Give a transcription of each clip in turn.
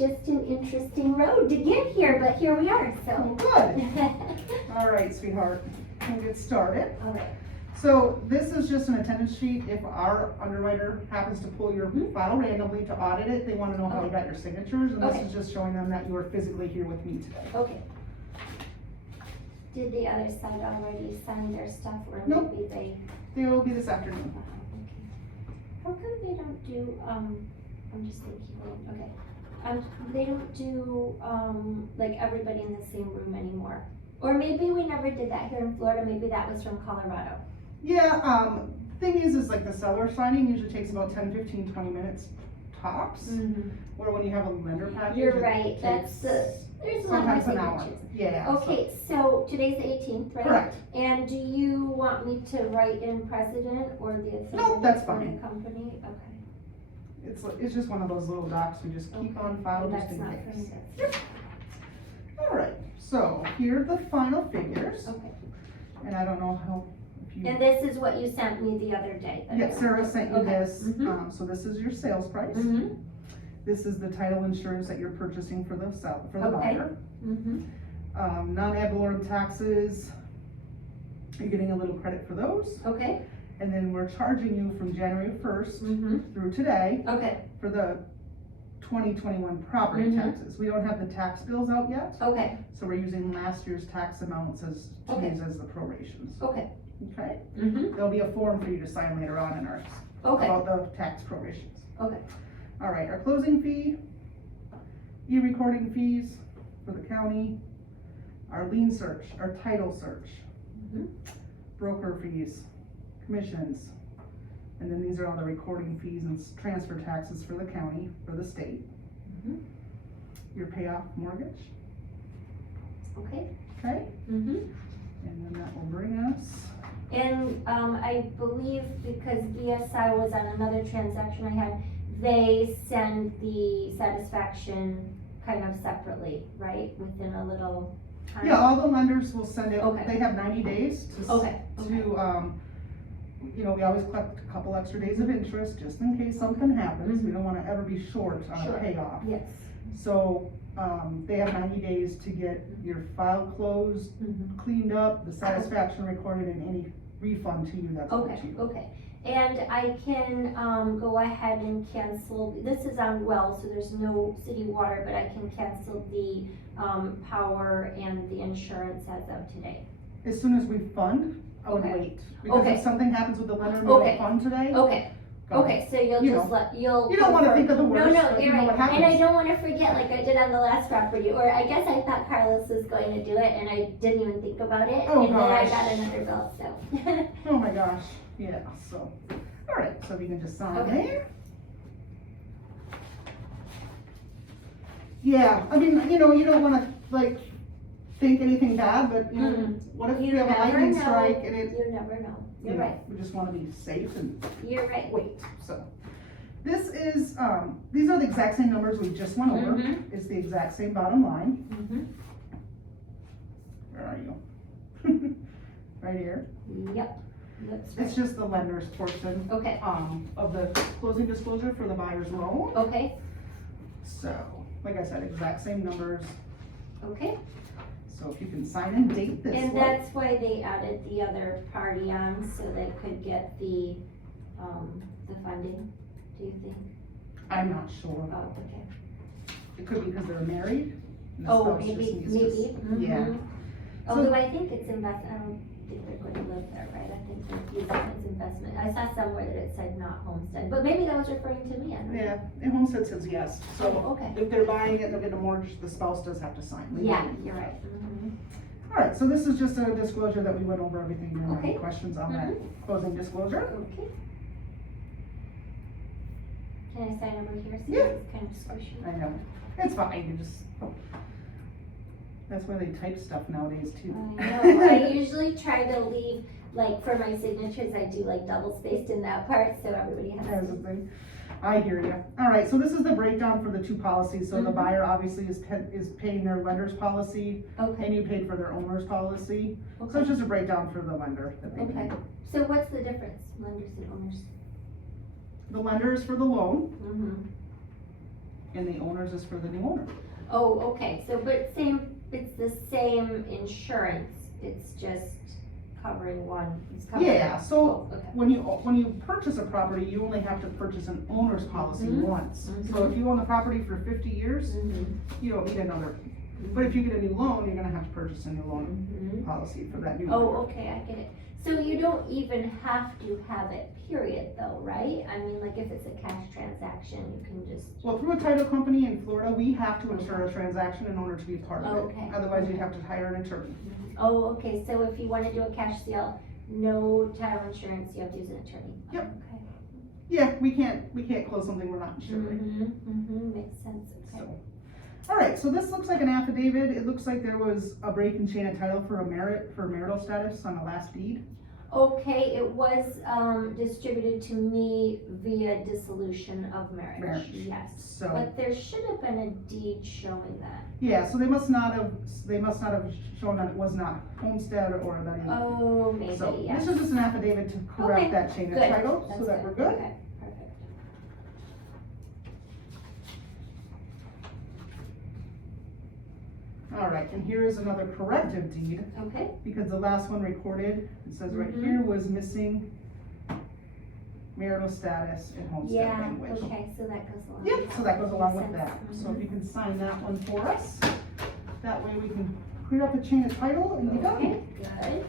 just an interesting road to get here, but here we are, Oh, so. good. All right, sweetheart, we'll get started. All right. So this is just an attendance sheet. If our underwriter happens to pull your Mhm. file randomly to audit it, they wanna know how you Okay. got your signatures, and this Okay. is just showing them that you are physically here with me today. Okay. Did the other side already sign their stuff, or Nope. maybe they? They will be this afternoon. Okay. How come they don't do, I'm just thinking, okay, they don't do, like everybody in the same room anymore? Or maybe we never did that here in Florida, maybe that was from Colorado. Yeah, thing is like the seller signing usually takes about 10, 15, 20 minutes tops, where when you have a lender package. You're it right, that's the, there's a lot more sometimes an hour. signatures. Yeah. so- Okay, so today's the 18th, right? Correct. And do you want me to write in president or the authority? No, that's for the fine. company? Okay. It's just one of those little docs we just keep on file And just that's in not for me, case. that's. All right, so here are the final figures, Okay. and I don't know how, if you. And this is what you sent me the other day? that I Yeah, Sarah sent you Okay. this, Mhm. so this is your sales price. Mhm. This is the title insurance that you're purchasing for the for the Okay. buyer. Mhm. Non-ad valorem taxes, you're getting a little credit for those. Okay. And then we're charging you from January 1st Mhm. through today Okay. for the 2021 property Mhm. taxes. We don't have the tax bills out yet, Okay. so we're using last year's tax amounts to Okay. use as the prorations. Okay. Okay? Mhm. There'll be a form for you to sign later on in ours Okay. about the tax prorations. Okay. All right, our closing fee, e-recording fees for the county, our lien search, our title search, Mhm. broker fees, commissions, and then these are all the recording fees and transfer taxes for the county, for the state. Mhm. Your payoff mortgage, Okay. okay? Mhm. And then that will bring us, And, I believe because BSI was on another transaction I had, they send the satisfaction kind of separately, right, within a little time? yeah, all the lenders will send it, Okay. they have 90 days to, Okay. you know, we always collect a couple extra days of interest, just in case something happens. We Mhm. don't wanna ever be short on Sure. a payoff. Yes. So, they have 90 days to get your file closed, Mhm. cleaned up, the satisfaction recorded, and any refund to you that's owed Okay, to you. okay. And I can, go ahead and cancel, this is on well, so there's no city water, but I can cancel the, power and the insurance as of today. As soon as we fund, I would Okay. wait. Because Okay. if something happens with the lender and we Okay. don't fund today. Okay, go. okay, so you'll You just know. you'll. You don't wanna confirm- think of the worst, No, but you're you know right, what and I happens. don't wanna forget like I did on the last property, or I guess I thought Carlos was going to do it and I didn't even think about it. Oh, And then I gosh. got another bill, so. Oh my gosh, yeah, so, all right, so we can just sign Okay. there. Yeah, I mean, you know, you don't wanna like think anything bad, but you know, Mhm. what if You we have a never lightning know. strike and it, You never know, you you're know, right, we just wanna be safe and you're right. wait, so. This is, these are the exact same numbers we just went over, Mhm. it's the exact same bottom line, Mhm. where are you? Right here, Yep, that's it's right. just the lender's portion, Okay, of the closing disclosure for the buyer's loan. okay, So, like I said, exact same numbers, okay. so if you can sign and date this And one. that's why they added the other party on, so they could get the funding, do you think? I'm not sure, Oh, okay. it could be because they're married. and the Oh, spouse just maybe, needs maybe. to- Yeah, Mhm. Although I think it's I don't think they're going to live there, right? I think they're using it as investment. I saw somewhere that it said not homestead, but maybe that was referring to me, I don't know. yeah, and Homestead says yes, so Oh, okay. if they're buying it, they'll get a mortgage, the spouse does have to sign. Yeah, you're right. Mhm. Alright, so this is just a disclosure that we went over everything, do you have any Okay. questions on that closing disclosure? Okay. Can I sign over here? Yeah. It's kind of squishy. I know, it's fine, you just, that's why they type stuff nowadays too. I know, I usually try to leave, like, for my signatures, I do like double spaced in that part, so everybody has As a to. thing. I hear you. Alright, so this is the breakdown for the two policies, so the Mhm. buyer obviously is paying their lender's policy, Okay, and you paid for their owner's policy, so okay, it's just a breakdown for the lender that they okay. paid. So what's the difference, lenders and owners? The lender is for the loan, Mm-hmm. and the owner's is for the new owner. Oh, okay, so, but it's the same insurance, it's just covering one, it's covering Yeah, so both, okay. when you purchase a property, you only have to purchase an owner's policy Mhm. once. So Mhm. if you own the property for 50 years, Mhm. you don't need another. But if you get a new loan, you're gonna have to purchase a new loan Mhm. policy for that new. Oh, okay, I get it. So you don't even have to have it, period, though, right? I mean, like, if it's a cash transaction, you can just, Well, through a title company in Florida, we have to insure a transaction in order to be a part of it. Okay. Otherwise, you'd have to hire an attorney. oh, okay, so if you wanna do a cash sale, no title insurance, you have to use an attorney? Yep. Okay. Yeah, we can't close something we're not insuring. Mm-hmm, makes sense, okay. So, all right, so this looks like an affidavit. It looks like there was a break in chain of title for marital status on the last deed. Okay, it was, distributed to me via dissolution of marriage, yes. So, But there should have been a deed showing that. yeah, so they must not have shown that it was not homestead or that. Oh, maybe, So yes. this is just an affidavit to correct Okay, that chain of good. title, That's so that we're good. Okay, perfect. All right, and here is another corrective deed, Okay, because the last one recorded, it says right Mhm. here was missing marital status and homestead yeah, language. okay, so that goes along. Yep, so that goes along with Makes that. sense. So if you can sign that one for us, that way we can clear up the chain of title and be done. Okay, good.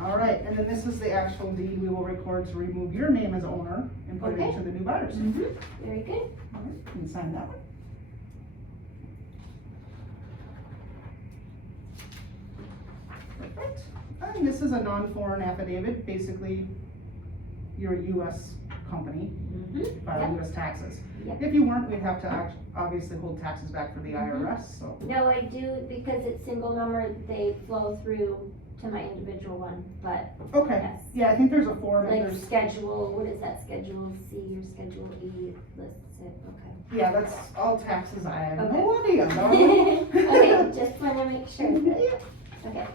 All right, and then this is the actual deed we will record to remove your name as owner and put it Okay. into the new buyer's. Very good. All right, you can sign that one. Perfect. And this is a non-foreign affidavit. Basically, you're a US company, Mm-hmm. file Yep. US taxes. Yep. If you weren't, we'd have to obviously hold taxes back for the Mhm. IRS, so. No, I do, because it's single number, they flow through to my individual one, but Okay, yes. yeah, I think there's a form and Like there's, schedule, what is that, schedule C or schedule E lists it, okay. yeah, that's all taxes. I have Okay. no idea. No. Okay, just wanna make sure that, Yeah. okay,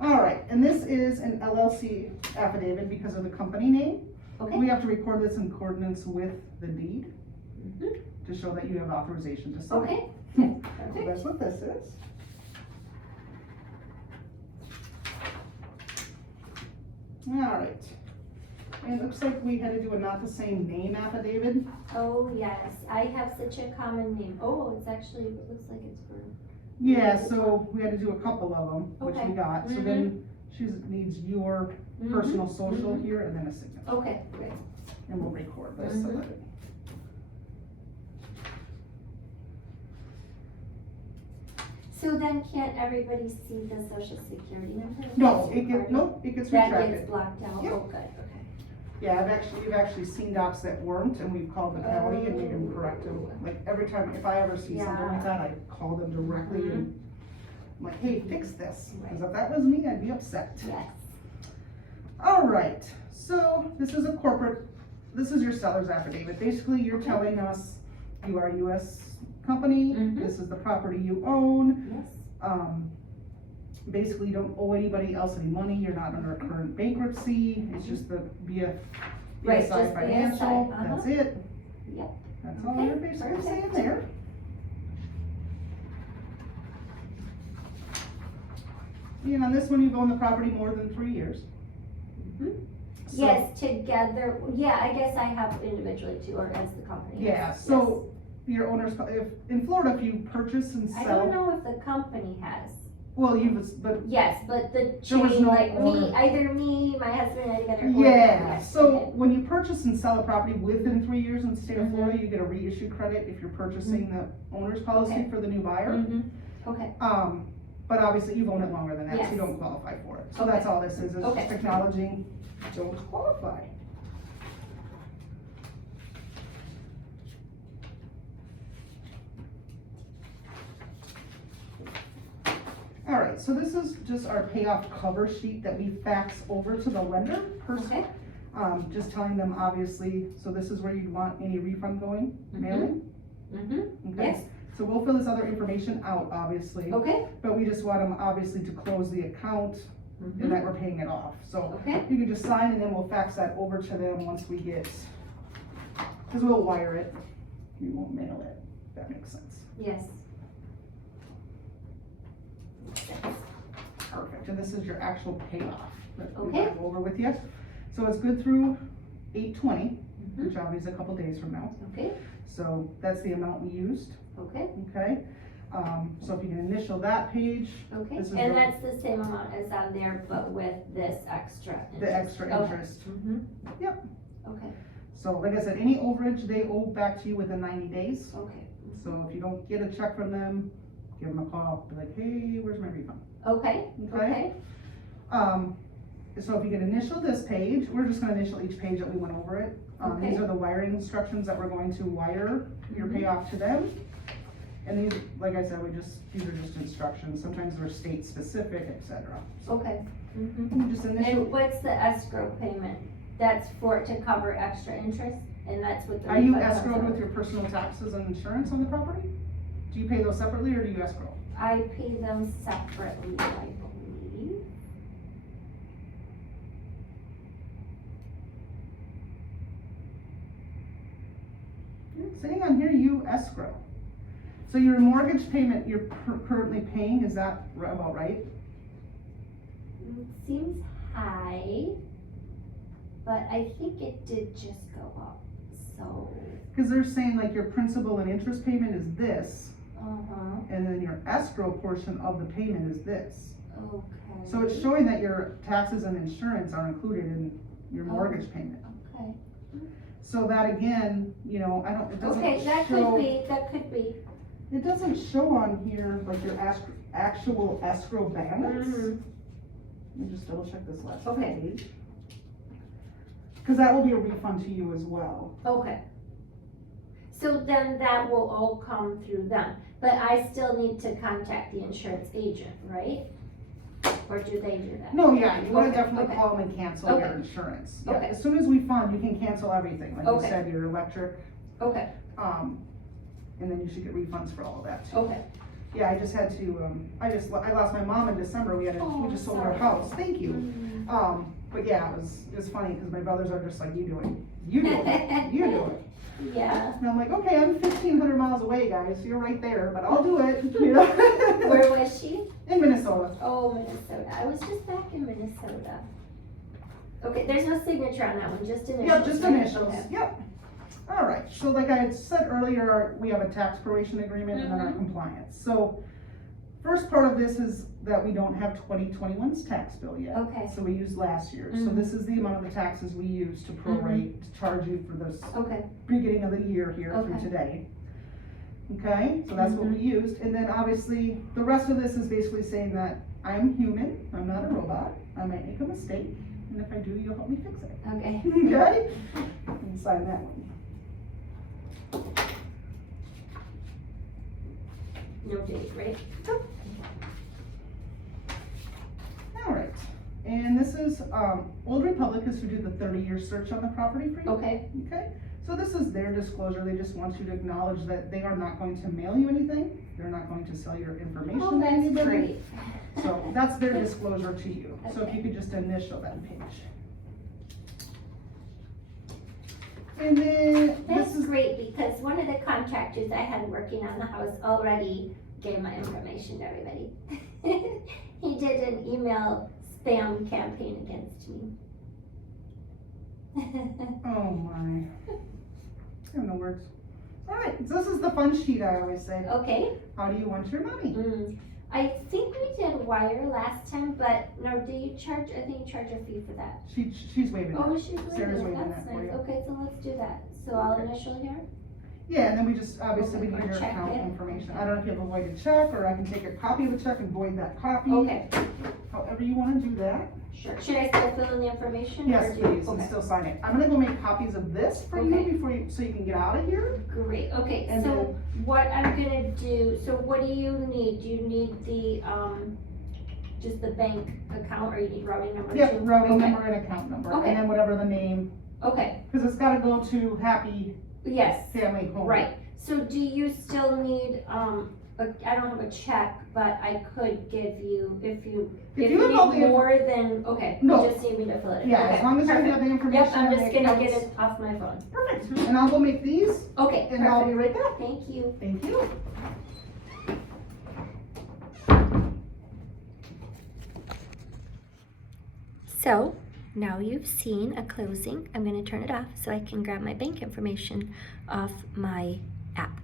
All right, and this is an LLC affidavit because of the company name. okay. We have to record this in accordance with the deed Mhm. to show that you have authorization to sign. Okay, So perfect. that's what this is. All right. And it looks like we had to do a not the same name affidavit. Oh, yes, I have such a common name, oh, it's actually, it looks like it's for, Yeah, so we had to do a couple of them, which Okay. we got. So then she needs your Mhm. personal social here and then a signature. Okay, great. And we'll record this. So Mhm. that it- So then can't everybody see the social security number? No, That's it gets, recorded? no, it gets That retracted. gets blocked out, Yep. oh, good, okay. Yeah, you've actually seen docs that weren't, and we've called the county and we can correct them. Like, every time, if I ever see something Yeah. like that, I call them directly Mhm. and I'm like, hey, fix this, because Right. if that was me, I'd be upset. Yes. All right, so this is this is your seller's affidavit. Basically, you're Okay. telling us you are a US company, Mhm. this is the property you own. Yes. Basically, you don't owe anybody else any money, you're not under a current bankruptcy, it's just the Right, BSI just financial, BSI, that's it. Yep. That's all Okay, you're basically saying perfect. there. And on this one, you've owned the property more than 3 years. Mhm. So- Yes, together, yeah, I guess I have individually too, or as the company. Yeah, yes, so your owner's, if, in Florida, if you purchase and yes. I don't sell, know if the company has, well, but yes, but the There was chain, no like me, owner. either me, my husband and I together. or yeah, yes, so okay. when you purchase and sell a property within 3 years in the state of Mhm. Florida, you get a reissue credit if you're purchasing the owner's policy Okay. for the new buyer. Mhm. Okay, But obviously you've owned it longer than that, so you Yes. don't qualify for it. So that's all this is Okay. just acknowledging you don't qualify. All right, so this is just our payoff cover sheet that we fax over to the lender person. okay, Just telling them obviously, so this is where you'd want any refund going, Mhm. mailing, mhm, okay? yes, So we'll fill this other information out, obviously, okay, but we just want them obviously to close the account and mhm, that we're paying it off, so. okay, You can just sign and then we'll fax that over to them once we get, cause we'll wire it, we won't mail it. if that makes sense. Yes. Perfect, and this is your actual payoff that we Okay. went over with you. So it's good through 8/20, Mhm. which obviously is a couple days from now. Okay, So that's the amount we used, okay, okay? So if you can initial that page, okay. This is And the- that's the same amount as on there, but with this extra interest. the extra Okay. interest. Mm-hmm. Yep. Okay, So like I said, any overage, they owe back to you within 90 days. okay. So if you don't get a check from them, give them a call, be like, hey, where's my refund? Okay, okay, So if you can initial this page, we're just gonna initial each page that we went over it. These Okay. are the wiring instructions that we're going to wire your Mhm. payoff to them. And these, like I said, these are just instructions, sometimes they're state specific, et cetera. So okay. Mm-hmm. you just initial, And what's the escrow payment? That's for, to cover extra interest, and that's what the. are you refund comes escrowed out. with your personal taxes and insurance on the property? Do you pay those separately or do you escrow? I pay them separately, I believe. Sitting on here, you escrow. So your mortgage payment you're currently paying, is that about right? It seems high, but I think it did just go up, so, Cause they're saying like your principal and interest payment is this, uh-huh, and then your escrow portion of the payment is this. okay. So it's showing that your taxes and insurance are included in your Oh. mortgage payment. Okay, So that again, it doesn't okay, that could show, be, it doesn't show on here like your actual escrow balance. Mhm. Let me just double check this last Okay. page. Cause that will be a refund to you as well. Okay. So then that will all come through them, but I still need to contact the insurance agent, right? Or do they do that? No, yeah, you wanna Okay, definitely okay. call them and cancel your Okay. insurance. Yeah, Okay. as soon as we fund, you can cancel everything, like you Okay. said, your electric, Okay, and then you should get refunds for all of that too. okay. Yeah, I just had to, I lost my mom in December, we Oh, just sold our sorry. house, thank you. Mhm. But yeah, it was funny, cause my brothers are just like, you do it, you do it, you do it. Yeah, And I'm like, okay, I'm 1,500 miles away, guys, you're right there, but I'll do it, you know? where was she? In Minnesota. Oh, Minnesota, I was just back in Minnesota. Okay, there's no signature on that one, just initials. Yep, just right? initials, Okay. yep. All right, so like I had said earlier, we have a tax proration agreement and then our Mhm. compliance. So first part of this is that we don't have 2021's tax bill yet. Okay. So we used last year's. So Mhm. this is the amount of the taxes we use to prorate, to charge you for this Okay, beginning of the year here through Okay. today. Okay, so that's what we used, and then obviously, the rest of this is basically saying that I'm human, I'm not a robot, I might make a mistake, and if I do, you'll help me fix it. okay. Okay? And sign that one. No date, right? Alright, and this is, Old Republic is who did the 30-year search on the property for you. Okay, Okay, so this is their disclosure, they just want you to acknowledge that they are not going to mail you anything, they're not going to sell your information oh, to that's anybody. great. So that's their disclosure to you, so if Okay. you could just initial that page. And then, this That's is, great, because one of the contractors I had working on the house already gave my information to everybody. He did an email spam campaign against me. oh my, I have no words. Alright, so this is the fun sheet I always say, Okay, how do you want your money? I think we did wire last time, but no, do you charge, I think you charge a fee for that. She's waving Oh, it. she's doing Sarah's it, waving that's that for nice, you. okay, so let's do that. So I'll Okay. initial here? Yeah, and then we just, obviously we Okay, need or your check account it. information. I don't know if you have a voided check, or I can take a copy of the check and void that copy. Okay, However you wanna do that. sure. Should I still fill in the information? Yes, or do- please, and Okay, still sign it. I'm gonna go make copies of this for you Okay. before you, so you can get out of here. great, okay, And so what I'm gonna do, so what do you need? Do you need the, just the bank account, or you need routing number too? Yep, routing Okay. number and account number, Okay. and then whatever the name, Okay, cause it's gotta go to Happy yes, Family Home. right, So do you still need, I don't have a check, but I could give you, if you have all need the more than, okay, you No. just need me to fill it in. Yeah, as Okay, long as I perfect. have the information. Yep, I'm and just the gonna get accounts. it off my phone. Perfect, and I'll go make these, Okay, and I'll be perfect, right back. thank you. Thank you. So, now you've seen a closing, I'm gonna turn it off so I can grab my bank information off my app.